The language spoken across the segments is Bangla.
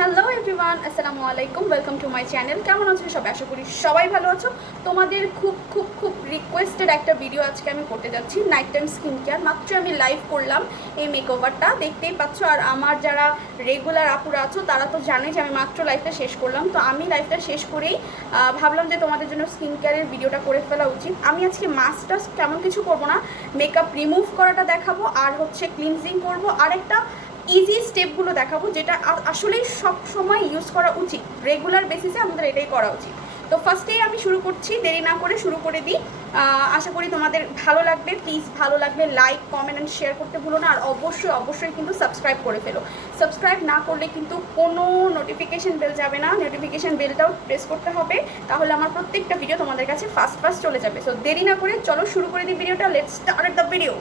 হ্যালো এভরিওয়ান, আসসালামু আলাইকুম, ওয়েলকাম টু মাই চ্যানেল। কেমন আছো সবাই? আশা করি সবাই ভালো আছো। তোমাদের খুব খুব খুব রিকোয়েস্টেড একটা ভিডিও আজকে আমি করতে যাচ্ছি, নাইট টাইম স্কিন কেয়ার। মাত্র আমি লাইভ করলাম এই মেকওভারটা, দেখতেই পাচ্ছ। আর আমার যারা রেগুলার আপুরা আছো তারা তো জানে যে আমি মাত্র লাইভটা শেষ করলাম। তো আমি লাইভটা শেষ করেই ভাবলাম যে তোমাদের জন্য স্কিন কেয়ারের ভিডিওটা করে ফেলা উচিত। আমি আজকে মাস্ক তেমন কিছু করবো না, মেকআপ রিমুভ করাটা দেখাবো, আর হচ্ছে ক্লিনজিং করবো, আর একটা ইজি স্টেপগুলো দেখাবো যেটা আসলেই সব সময় ইউজ করা উচিত। রেগুলার বেসিসে আমাদের এটাই করা উচিত। তো ফার্স্টেই আমি শুরু করছি, দেরি না করে শুরু করে দিই। আশা করি তোমাদের ভালো লাগবে। প্লিজ ভালো লাগলে লাইক, কমেন্ট অ্যান্ড শেয়ার করতে ভুলো না। আর অবশ্যই অবশ্যই কিন্তু সাবস্ক্রাইব করে ফেলো। সাবস্ক্রাইব না করলে কিন্তু কোনো নোটিফিকেশান বেল যাবে না, নোটিফিকেশান বেলটাও প্রেস করতে হবে, তাহলে আমার প্রত্যেকটা ভিডিও তোমাদের কাছে ফার্স্ট চলে যাবে। সো দেরি না করে চলো শুরু করে দিই ভিডিওটা। Let's start the video.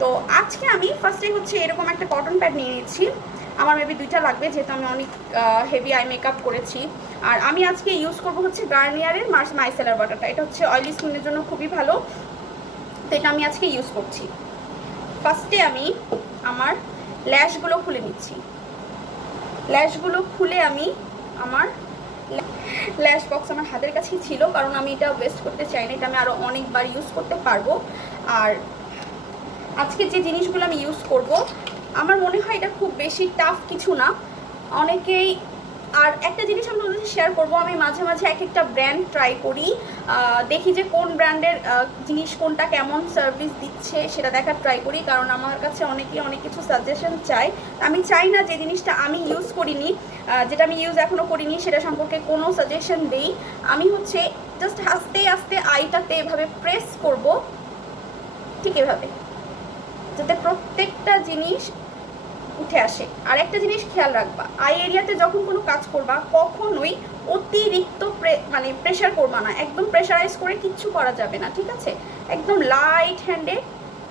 তো আজকে আমি ফার্স্টে হচ্ছে এরকম একটা কটন প্যাড নিয়ে নিচ্ছি। আমার মেবি দুইটা লাগবে, যেহেতু আমি অনেক হেভি আই মেকআপ করেছি। আর আমি আজকে ইউজ করবো হচ্ছে গার্নিয়ারের মাইসেলার ওয়াটারটা। এটা হচ্ছে অয়েলি স্কিনের জন্য খুবই ভালো, তো এটা আমি আজকে ইউজ করছি। ফার্স্টে আমি আমার ল্যাশগুলো খুলে নিচ্ছি। ল্যাশগুলো খুলে আমি আমার ল্যাশ বক্স আমার হাতের কাছেই ছিল, কারণ আমি এটা ওয়েস্ট করতে চাই না, এটা আমি আরও অনেকবার ইউজ করতে পারবো। আর আজকে যে জিনিসগুলো আমি ইউজ করব, আমার মনে হয় এটা খুব বেশি টাফ কিছু না, অনেকেই। আর একটা জিনিস আমি তোমাদের শেয়ার করবো, আমি মাঝে মাঝে এক একটা ব্র্যান্ড ট্রাই করি, দেখি যে কোন ব্র্যান্ডের জিনিস কোনটা কেমন সার্ভিস দিচ্ছে সেটা দেখার ট্রাই করি, কারণ আমার কাছে অনেকেই অনেক কিছু সাজেশন চাই। আমি চাই না যে জিনিসটা আমি ইউজ করিনি, যেটা আমি ইউজ এখনও করিনি সেটা সম্পর্কে কোনো সাজেশন দেই। আমি হচ্ছে জাস্ট আস্তে আস্তে আইটাতে এভাবে প্রেস করব, ঠিক এভাবে, যাতে প্রত্যেকটা জিনিস উঠে আসে। আর একটা জিনিস খেয়াল রাখবা, আই এরিয়াতে যখন কোনো কাজ করবা কখনোই অতিরিক্ত প্রেশার করবা না, একদম প্রেশারাইজ করে কিচ্ছু করা যাবে না, ঠিক আছে? একদম লাইট হ্যান্ডে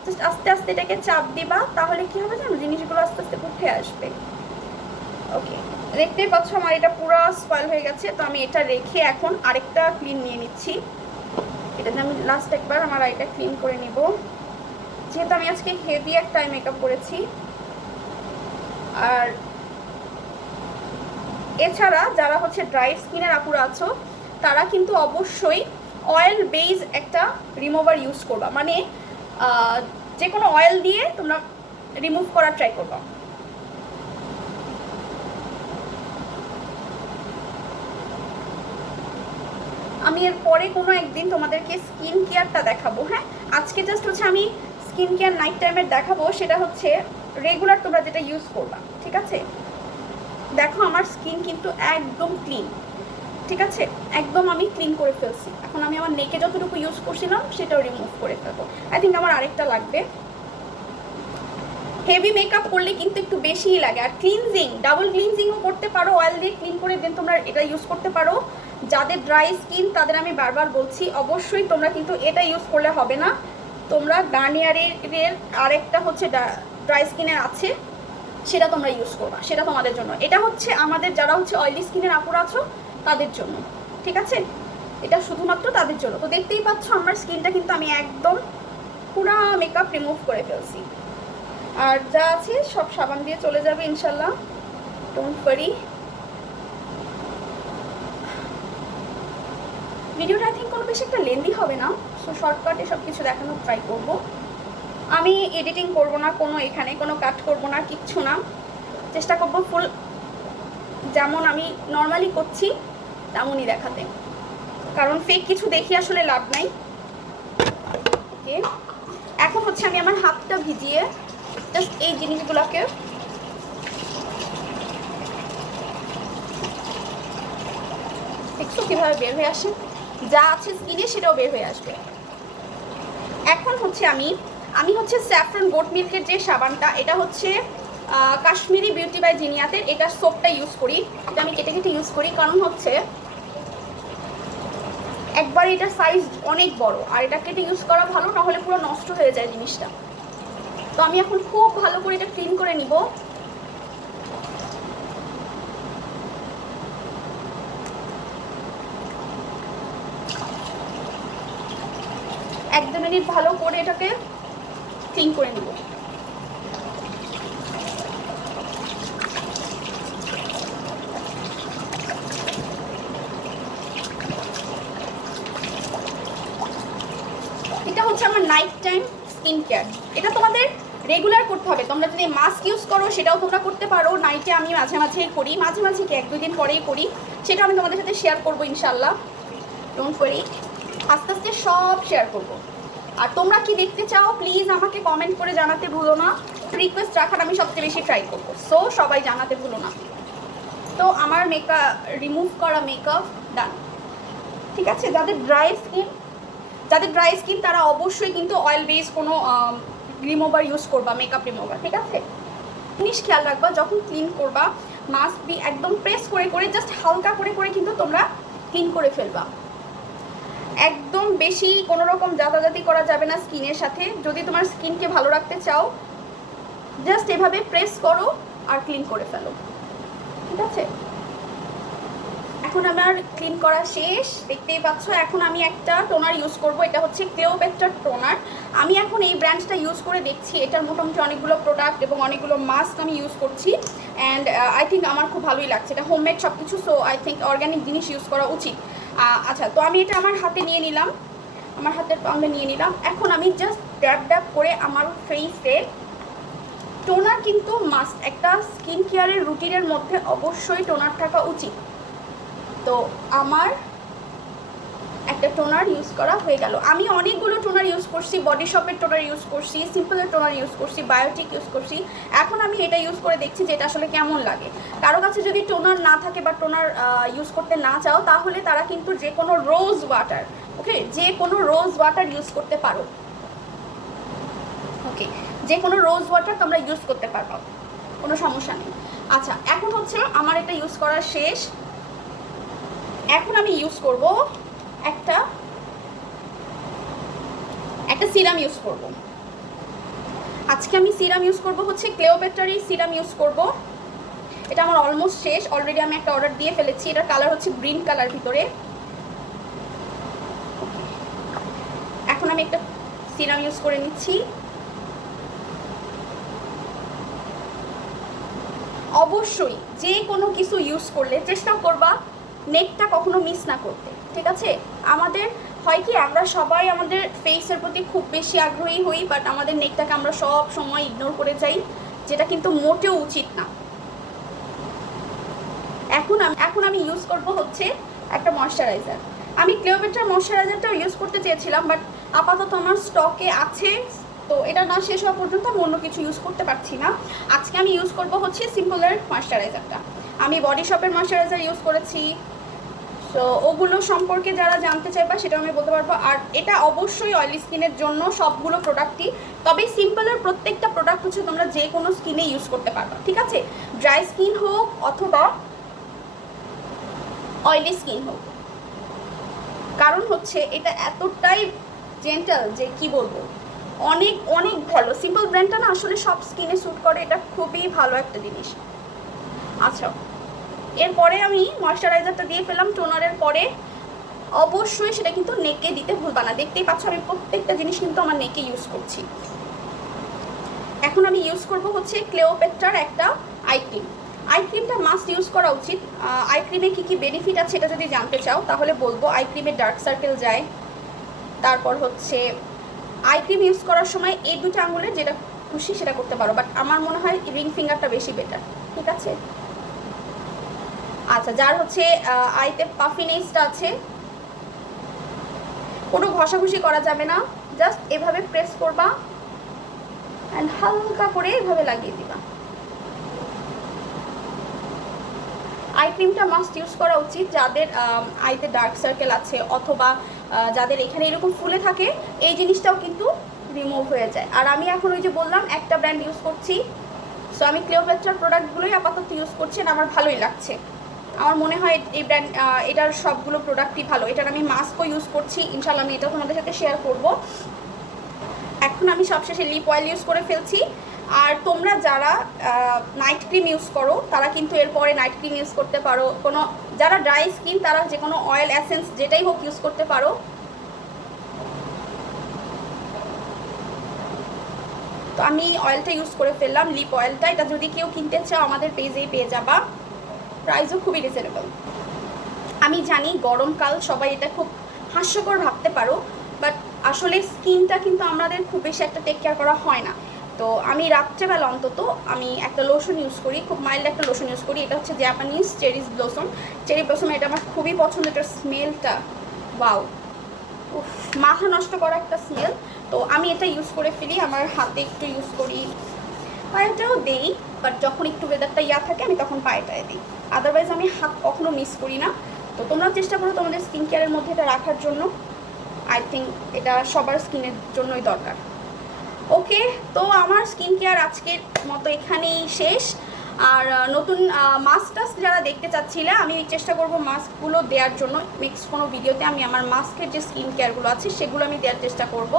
জাস্ট আস্তে আস্তে এটাকে চাপ দিবা, তাহলে কি হবে জানো, জিনিসগুলো আস্তে আস্তে উঠে আসবে। ওকে, দেখতেই পাচ্ছ আমার এটা পুরো স্পয়েল হয়ে গেছে। তো আমি এটা রেখে এখন আরেকটা ক্লিন নিয়ে নিচ্ছি। এটাতে আমি লাস্ট একবার আমার আইটা ক্লিন করে নিব, যেহেতু আমি আজকে হেভি একটা মেকআপ করেছি। আর এছাড়া যারা হচ্ছে ড্রাই স্কিনের আপুরা আছো তারা কিন্তু অবশ্যই অয়েল বেস একটা রিমুভার ইউজ করবা, মানে যে কোনো অয়েল দিয়ে তোমরা রিমুভ করার ট্রাই করবা। আমি এর পরে কোনো একদিন তোমাদেরকে স্কিন কেয়ারটা দেখাবো। হ্যাঁ, আজকে জাস্ট হচ্ছে আমি স্কিন কেয়ার নাইট টাইমের দেখাবো, সেটা হচ্ছে রেগুলার তোমরা যেটা ইউজ করবা, ঠিক আছে? দেখো আমার স্কিন কিন্তু একদম ক্লিন, ঠিক আছে? একদম আমি ক্লিন করে ফেলছি। এখন আমি আমার নেকে যতটুকু ইউজ করছিলাম সেটাও রিমুভ করে ফেলবো। আই থিঙ্ক আমার আরেকটা লাগবে। হেভি মেকআপ করলে কিন্তু একটু বেশিই লাগে। আর ক্লিনজিং, ডাবল ক্লিনজিংও করতে পারো, অয়েল দিয়ে ক্লিন করে দেন তোমরা এটা ইউজ করতে পারো। যাদের ড্রাই স্কিন তাদের আমি বারবার বলছি, অবশ্যই তোমরা কিন্তু এটা ইউজ করলে হবে না। তোমরা গার্নিয়ারের আরেকটা হচ্ছে ড্রাই স্কিনের আছে, সেটা তোমরা ইউজ করবা, সেটা তোমাদের জন্য। এটা হচ্ছে আমাদের যারা হচ্ছে অয়েলি স্কিনের আপুরা আছো তাদের জন্য, ঠিক আছে? এটা শুধুমাত্র তাদের জন্য। তো দেখতেই পাচ্ছ আমার স্কিনটা কিন্তু আমি একদম পুরা মেকআপ রিমুভ করে ফেলছি। আর যা আছে সব সাবান দিয়ে চলে যাবে ইনশাল্লাহ, ডোন্ট ওয়ারি। ভিডিওটা আই থিঙ্ক কোনো বেশি একটা লেন্দি হবে না, সো শর্টকাটে সব কিছু দেখানোর ট্রাই করবো। আমি এডিটিং করব না, কোনো এখানে কোনো কাট করব না, কিচ্ছু না। চেষ্টা করব ফুল যেমন আমি নর্মালি করছি তেমনই দেখাতে, কারণ ফেক কিছু দেখি আসলে লাভ নাই। ওকে, এখন হচ্ছে আমি আমার হাতটা ভিজিয়ে জাস্ট এই জিনিসগুলোকে দেখছো কীভাবে বের হয়ে আসে, যা আছে স্কিনে সেটাও বের হয়ে আসবে। এখন হচ্ছে আমি হচ্ছে স্যাফরন গোট মিল্কের যে সাবানটা, এটা হচ্ছে কাশ্মীরি বিউটি বাই জিনিয়াতের, এটা সোপটা ইউজ করি। এটা আমি কেটে কেটে ইউজ করি, কারণ হচ্ছে একবার এটা সাইজ অনেক বড়, আর এটা কেটে ইউজ করা ভালো, না হলে পুরো নষ্ট হয়ে যায় জিনিসটা। তো আমি এখন খুব ভালো করে এটা ক্লিন করে নিব। এক দু মিনিট ভালো করে এটাকে ক্লিন করে নিব। হচ্ছে আমার নাইট টাইম স্কিন কেয়ার। এটা তোমাদের রেগুলার করতে হবে। তোমরা যদি মাস্ক ইউজ করো সেটাও তোমরা করতে পারো। নাইটে আমি মাঝে মাঝেই করি, মাঝে মাঝে কি 1-2 দিন পরেই করি, সেটা আমি তোমাদের সাথে শেয়ার করবো ইনশাল্লাহ। ডোন্ট ওয়ারি, আস্তে আস্তে সব শেয়ার করবো। আর তোমরা কি দেখতে চাও প্লিজ আমাকে কমেন্ট করে জানাতে ভুলো না। রিকোয়েস্ট রাখার আমি সবচেয়ে বেশি ট্রাই করবো, সো সবাই জানাতে ভুলো না। তো আমার মেকআপ রিমুভ করা মেকআপ ডান, ঠিক আছে। যাদের ড্রাই স্কিন তারা অবশ্যই কিন্তু অয়েল বেস কোনো রিমুভার ইউজ করবা, মেকআপ রিমুভার, ঠিক আছে। জিনিস খেয়াল রাখবা, যখন ক্লিন করবা মাস্ট বি একদম প্রেস করে করে জাস্ট হালকা করে করে কিন্তু তোমরা ক্লিন করে ফেলবা। একদম বেশি কোনো রকম জাতাজাতি করা যাবে না স্কিনের সাথে। যদি তোমার স্কিনকে ভালো রাখতে চাও জাস্ট এভাবে প্রেস করো আর ক্লিন করে ফেলো, ঠিক আছে। এখন আমার ক্লিন করা শেষ, দেখতেই পাচ্ছ। এখন আমি একটা টোনার ইউজ করব, এটা হচ্ছে ক্লিওপেট্রার টোনার। আমি এখন এই ব্র্যান্ডটা ইউজ করে দেখছি, এটার মোটামুটি অনেকগুলো প্রোডাক্ট এবং অনেকগুলো মাস্ক আমি ইউজ করছি অ্যান্ড আই থিঙ্ক আমার খুব ভালোই লাগছে। এটা হোমমেড সব কিছু, সো আই থিঙ্ক অর্গ্যানিক জিনিস ইউজ করা উচিত। আচ্ছা, তো আমি এটা আমার হাতে নিয়ে নিলাম, আমার হাতের পাম্পে নিয়ে নিলাম। এখন আমি জাস্ট ড্যাব ড্যাব করে আমার ফেসে, টোনার কিন্তু মাস্ট, একটা স্কিন কেয়ারের রুটিনের মধ্যে অবশ্যই টোনার থাকা উচিত। তো আমার একটা টোনার ইউজ করা হয়ে গেল। আমি অনেকগুলো টোনার ইউজ করছি, বডি শপের টোনার ইউজ করছি, সিম্পলের টোনার ইউজ করছি, বায়োটিক ইউজ করছি। এখন আমি এটা ইউজ করে দেখছি যে এটা আসলে কেমন লাগে। কারো কাছে যদি টোনার না থাকে বা টোনার ইউজ করতে না চাও, তাহলে তারা কিন্তু যে কোনো রোজ ওয়াটার, ওকে, যে কোনো রোজ ওয়াটার ইউজ করতে পারো, ওকে, যে কোনো রোজ ওয়াটার তোমরা ইউজ করতে পারো, কোনো সমস্যা নেই। আচ্ছা, এখন হচ্ছে আমার এটা ইউজ করা শেষ। এখন আমি ইউজ করব একটা সিরাম ইউজ করব। আজকে আমি সিরাম ইউজ করব হচ্ছে ক্লিওপেট্রারই সিরাম ইউজ করব। এটা আমার অলমোস্ট শেষ, অলরেডি আমি একটা অর্ডার দিয়ে ফেলেছি। এটার কালার হচ্ছে গ্রিন কালার ভিতরে। এখন আমি একটা সিরাম ইউজ করে নিচ্ছি। অবশ্যই যে কোনো কিছু ইউজ করলে চেষ্টা করবা নেকটা কখনো মিস না করতে, ঠিক আছে। আমাদের হয় কি, আমরা সবাই আমাদের ফেসের প্রতি খুব বেশি আগ্রহী হই, বাট আমাদের নেকটাকে আমরা সব সময় ইগনোর করে যাই, যেটা কিন্তু মোটেও উচিত না। এখন আমি ইউজ করব হচ্ছে একটা ময়শ্চারাইজার। আমি ক্লিওপেট্রার ময়শ্চারাইজারটা ইউজ করতে চেয়েছিলাম, বাট আপাতত আমার স্টকে আছে, তো এটা না শেষ হওয়া পর্যন্ত আমি অন্য কিছু ইউজ করতে পারছি না। আজকে আমি ইউজ করব হচ্ছে সিম্পলের ময়শ্চারাইজারটা। আমি বডি শপের ময়শ্চারাইজার ইউজ করেছি, সো ওগুলো সম্পর্কে যারা জানতে চাইবা সেটা আমি বলতে পারবো। আর এটা অবশ্যই অয়েলি স্কিনের জন্য সবগুলো প্রোডাক্টই, তবে সিম্পলের প্রত্যেকটা প্রোডাক্ট হচ্ছে তোমরা যে কোনো স্কিনে ইউজ করতে পারবা, ঠিক আছে। ড্রাই স্কিন হোক অথবা অয়েলি স্কিন হোক, কারণ হচ্ছে এটা এতটাই জেন্টাল যে কি বলবো, অনেক অনেক ভালো। সিম্পল ব্র্যান্ডটা না আসলে সব স্কিনে স্যুট করে, এটা খুবই ভালো একটা জিনিস। আচ্ছা, এরপরে আমি ময়শ্চারাইজারটা দিয়ে ফেলাম টোনারের পরে। অবশ্যই সেটা কিন্তু নেকে দিতে ভুলবা না। দেখতেই পাচ্ছ আমি প্রত্যেকটা জিনিস কিন্তু আমার নেকে ইউজ করছি। এখন আমি ইউজ করব হচ্ছে ক্লিওপেট্রার একটা আই ক্রিম। আই ক্রিমটা মাস্ট ইউজ করা উচিত। আই ক্রিমে কী কী বেনিফিট আছে এটা যদি জানতে চাও তাহলে বলবো। আই ক্রিমে ডার্ক সার্কেল যায়, তারপর হচ্ছে আই ক্রিম ইউজ করার সময় এই দুটো আঙুলের যেটা খুশি সেটা করতে পারো, বাট আমার মনে হয় রিং ফিঙ্গারটা বেশি বেটার, ঠিক আছে। আচ্ছা, যার হচ্ছে আইতে পাফিনেসটা আছে, কোনো ঘষাঘষি করা যাবে না, জাস্ট এভাবে প্রেস করবা অ্যান্ড হালকা করে এভাবে লাগিয়ে দিবা। আই ক্রিমটা মাস্ট ইউজ করা উচিত যাদের আইতে ডার্ক সার্কেল আছে অথবা যাদের এখানে এরকম ফুলে থাকে, এই জিনিসটাও কিন্তু রিমুভ হয়ে যায়। আর আমি এখন ওই যে বললাম একটা ব্র্যান্ড ইউজ করছি, সো আমি ক্লিওপেট্রার প্রোডাক্টগুলোই আপাতত ইউজ করছি, আর আমার ভালোই লাগছে। আমার মনে হয় এই ব্র্যান্ড এটার সবগুলো প্রোডাক্টই ভালো। এটার আমি মাস্কও ইউজ করছি, ইনশাল্লাহ আমি এটাও তোমাদের সাথে শেয়ার করব। এখন আমি সবশেষে লিপ অয়েল ইউজ করে ফেলছি। আর তোমরা যারা নাইট ক্রিম ইউজ করো তারা কিন্তু এরপরে নাইট ক্রিম ইউজ করতে পারো। যারা ড্রাই স্কিন তারা যে কোনো অয়েল এসেন্স যেটাই হোক ইউজ করতে পারো। তো আমি অয়েলটা ইউজ করে ফেললাম, লিপ অয়েলটা। এটা যদি কেউ কিনতে চাও আমাদের পেজেই পেয়ে যাবা, প্রাইসও খুবই রিজনেবল। আমি জানি গরমকাল সবাই এটা খুব হাস্যকর ভাবতে পারো, বাট আসলে স্কিনটা কিন্তু আমাদের খুব বেশি একটা টেক কেয়ার করা হয় না। তো আমি রাত্রেবেলা অন্তত আমি একটা লোশন ইউজ করি, খুব মাইল্ড একটা লোশন ইউজ করি। এটা হচ্ছে জাপানিজ চেরি ব্লসম। এটা আমার খুবই পছন্দ। এটার স্মেলটা ওয়াও, মাথা নষ্ট করা একটা স্মেল। তো আমি এটা ইউজ করে ফেলি, আমার হাতে একটু ইউজ করি, পায়েটাও দেই, বাট যখন একটু ওয়েদারটা থাকে আমি তখন পায়েটায় দিই। আদারওয়াইজ আমি হাত কখনো মিস করি না। তো তোমরাও চেষ্টা করো তোমাদের স্কিন কেয়ারের মধ্যে এটা রাখার জন্য। আই থিঙ্ক এটা সবার স্কিনের জন্যই দরকার। ওকে, তো আমার স্কিন কেয়ার আজকের মতো এখানেই শেষ। আর নতুন মাস্ক যারা দেখতে চাচ্ছিলে, আমি চেষ্টা করব মাস্কগুলো দেওয়ার জন্য। নেক্সট কোনো ভিডিওতে আমি আমার মাস্কের যে স্কিন কেয়ারগুলো আছে সেগুলো আমি দেওয়ার চেষ্টা করব।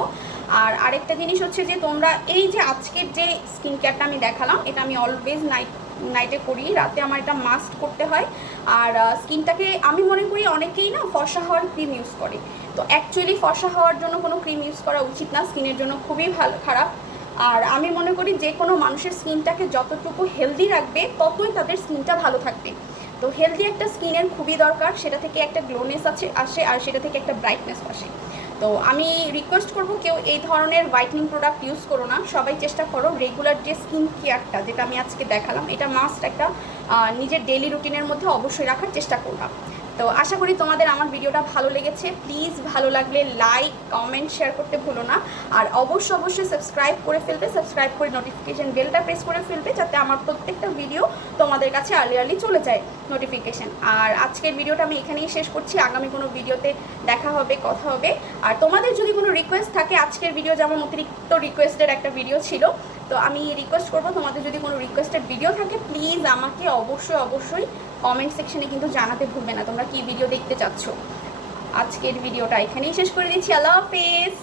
আর আরেকটা জিনিস হচ্ছে যে তোমরা এই যে আজকের যে স্কিন কেয়ারটা আমি দেখালাম, এটা আমি অলওয়েজ নাইটে করি, রাতে আমার এটা মাস্ট করতে হয়। আর স্কিনটাকে আমি মনে করি অনেকেই না ফর্সা হওয়ার ক্রিম ইউজ করে। তো অ্যাকচুয়ালি ফর্সা হওয়ার জন্য কোনো ক্রিম ইউজ করা উচিত না, স্কিনের জন্য খুবই খারাপ। আর আমি মনে করি যে কোনো মানুষের স্কিনটাকে যতটুকু হেলদি রাখবে ততই তাদের স্কিনটা ভালো থাকবে। তো হেলদি একটা স্কিনের খুবই দরকার, সেটা থেকে একটা গ্লোনেস আসে আর সেটা থেকে একটা ব্রাইটনেস আসে। তো আমি রিকোয়েস্ট করব কেউ এই ধরনের হোয়াইটনিং প্রোডাক্ট ইউজ করো না, সবাই চেষ্টা করো রেগুলার যে স্কিন কেয়ারটা যেটা আমি আজকে দেখালাম এটা মাস্ট একটা নিজের ডেইলি রুটিনের মধ্যে অবশ্যই রাখার চেষ্টা করবা। তো আশা করি তোমাদের আমার ভিডিওটা ভালো লেগেছে। প্লিজ ভালো লাগলে লাইক কমেন্ট শেয়ার করতে ভুলো না। আর অবশ্যই সাবস্ক্রাইব করে ফেলবে, সাবস্ক্রাইব করে নোটিফিকেশন বেলটা প্রেস করে ফেলবে, যাতে আমার প্রত্যেকটা ভিডিও তোমাদের কাছে আর্লি চলে যায় নোটিফিকেশন। আর আজকের ভিডিওটা আমি এখানেই শেষ করছি, আগামী কোনো ভিডিওতে দেখা হবে, কথা হবে। আর তোমাদের যদি কোনো রিকোয়েস্ট থাকে, আজকের ভিডিও যেমন অতিরিক্ত রিকোয়েস্টেড একটা ভিডিও ছিল, তো আমি রিকোয়েস্ট করবো তোমাদের যদি কোনো রিকোয়েস্টেড ভিডিও থাকে প্লিজ আমাকে অবশ্যই কমেন্ট সেকশনে কিন্তু জানাতে ভুলবে না তোমরা কি ভিডিও দেখতে চাচ্ছ। আজকের ভিডিওটা এখানেই শেষ করে দিচ্ছি। আল্লাহ হাফেজ।